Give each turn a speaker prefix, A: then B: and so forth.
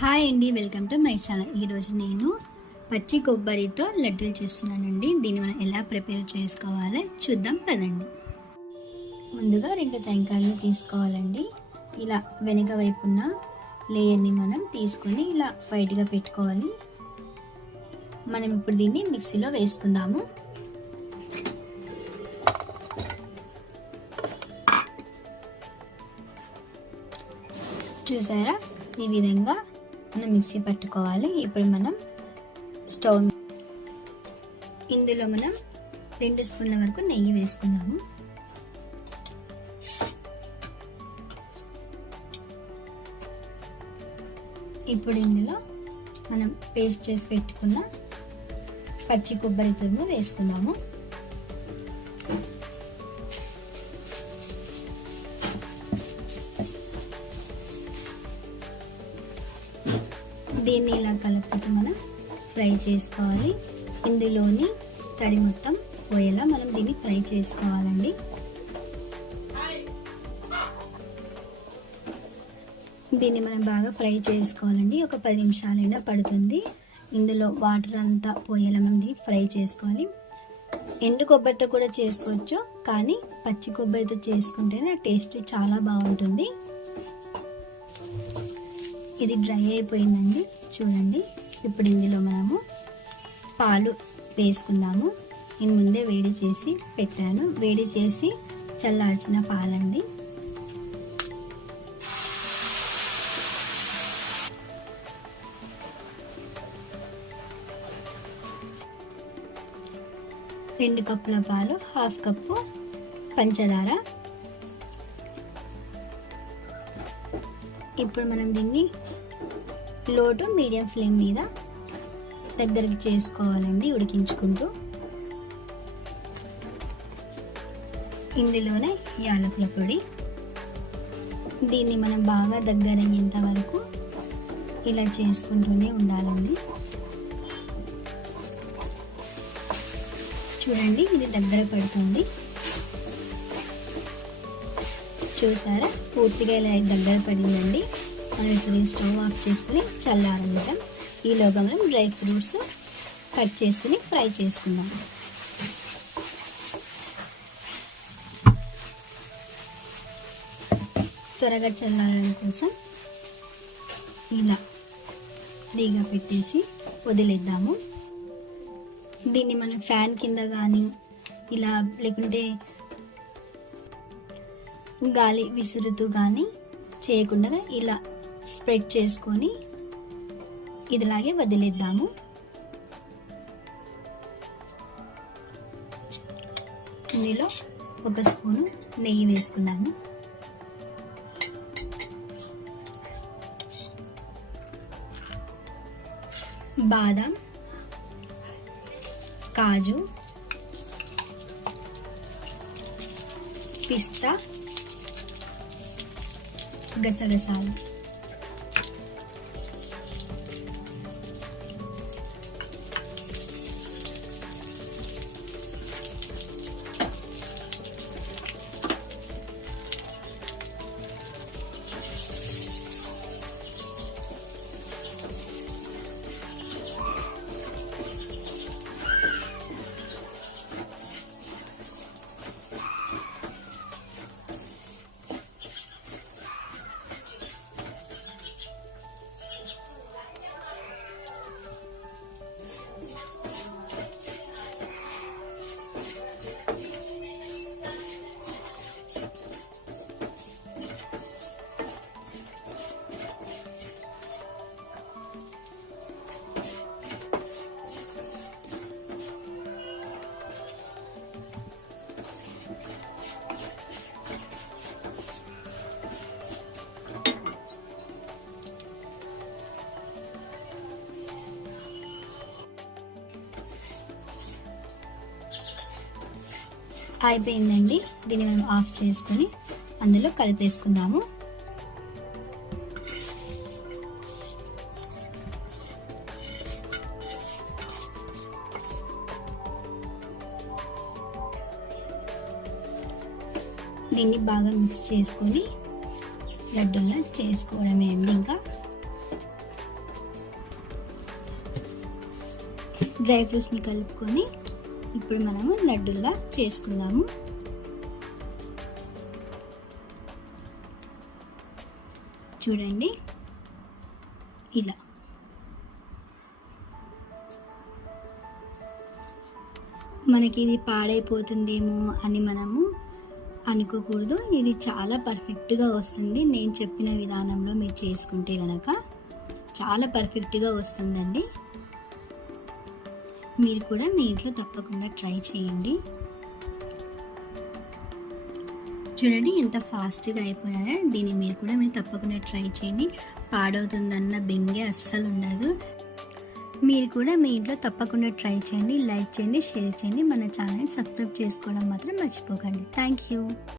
A: Hi అండి welcome to my channel. ఈరోజు నేను పచ్చి కొబ్బరితో లడ్డూలు చేస్తున్నానండి. దీన్ని మనం ఎలా ప్రిపేర్ చేసుకోవాలో చూద్దాం పదండి. ముందుగా రెండు తెంకాయలు తీసుకోవాలండి. ఇలా వెనుక వైపున్న లేయర్ని మనం తీసుకొని ఇలా వైట్గా పెట్టుకోవాలి. మనం ఇప్పుడు దీన్ని మిక్సీలో వేసుకుందాము. చూసారా? ఈ విధంగా మనం మిక్సీ పట్టుకోవాలి. ఇప్పుడు మనం స్టవ్ ఇందులో మనం రెండు స్పూన్ల వరకు నెయ్యి వేసుకుందాము. ఇప్పుడు ఇందులో మనం పేస్ట్ చేసి పెట్టుకున్న పచ్చి కొబ్బరి తురుము వేసుకుందాము. దీన్ని ఇలా కలుపుతూ మనం ఫ్రై చేసుకోవాలి. ఇందులోని తడి మొత్తం పోయేలా మనం దీన్ని ఫ్రై చేసుకోవాలండి. దీన్ని మనం బాగా ఫ్రై చేసుకోవాలండి. ఒక పది నిమిషాలైనా పడుతుంది. ఇందులో వాటర్ అంతా పోయేలా మనం దీన్ని ఫ్రై చేసుకోవాలి. ఎండు కొబ్బరితో కూడా చేసుకోవచ్చు కానీ పచ్చి కొబ్బరితో చేసుకుంటేనే టేస్ట్ చాలా బాగుంటుంది. ఇది డ్రై అయిపోయిందండి. చూడండి. ఇప్పుడు ఇందులో మనము పాలు వేసుకుందాము. నేను ముందే వేడి చేసి పెట్టాను. వేడి చేసి చల్లార్చిన పాలండి. రెండు కప్పుల పాలు హాఫ్ కప్పు పంచదార. ఇప్పుడు మనం దీన్ని లో టు మీడియం ఫ్లేమ్ మీద దగ్గరికి చేసుకోవాలండి ఉడికించుకుంటూ. ఇందులోనే యాలకుల పొడి. దీన్ని మనం బాగా దగ్గరయ్యేంత వరకు ఇలా చేసుకుంటూనే ఉండాలండి. చూడండి ఇది దగ్గర పడుతుంది. చూసారా? పూర్తిగా ఇలా దగ్గర పడిందండి. మనం ఇప్పుడు స్టవ్ ఆఫ్ చేసుకుని చల్లారనమాట ఈలోగా మనం డ్రై ఫ్రూట్స్ కట్ చేసుకుని ఫ్రై చేసుకుందాం. త్వరగా చల్లారడం కోసం ఇలా ఫ్రీగా పెట్టేసి వదిలేద్దాము. దీన్ని మనం ఫ్యాన్ కింద కానీ ఇలా లేకుంటే గాలి విసురుతూ కానీ చేయకుండా ఇలా స్ప్రెడ్ చేసుకొని ఇదిలాగే వదిలేద్దాము. ఇందులో ఒక స్పూను నెయ్యి వేసుకుందాము. బాదం కాజు పిస్తా Gasal-gasal. అయిపోయిందండి. దీన్ని మేము ఆఫ్ చేసుకొని అందులో కలిపేసుకుందాము. దీన్ని బాగా మిక్స్ చేసుకొని లడ్డూలా చేసుకోవడమే అండి ఇంకా. డ్రై ఫ్రూట్స్ని కలుపుకొని ఇప్పుడు మనము లడ్డుల్లా చేసుకుందాము. చూడండి. ఇలా. మనకి ఇది పాడైపోతుందేమో అని మనము అనుకోకూడదు. ఇది చాలా పర్ఫెక్ట్గా వస్తుంది. నేను చెప్పిన విధానంలో మీరు చేసుకుంటే కనుక చాలా పర్ఫెక్ట్గా వస్తుందండి. మీరు కూడా మీ ఇంట్లో తప్పకుండా ట్రై చేయండి. చూడండి ఎంత ఫాస్ట్గా అయిపోయాయో. దీన్ని మీరు కూడా మీరు తప్పకుండా ట్రై చేయండి. పాడవుతుందన్న బెంగే అస్సలు ఉండదు. మీరు కూడా మీ ఇంట్లో తప్పకుండా ట్రై చేయండి లైక్ చేయండి షేర్ చేయండి. మన ఛానల్ సబ్స్క్రైబ్ చేసుకోవడం మాత్రం మర్చిపోకండి. Thank you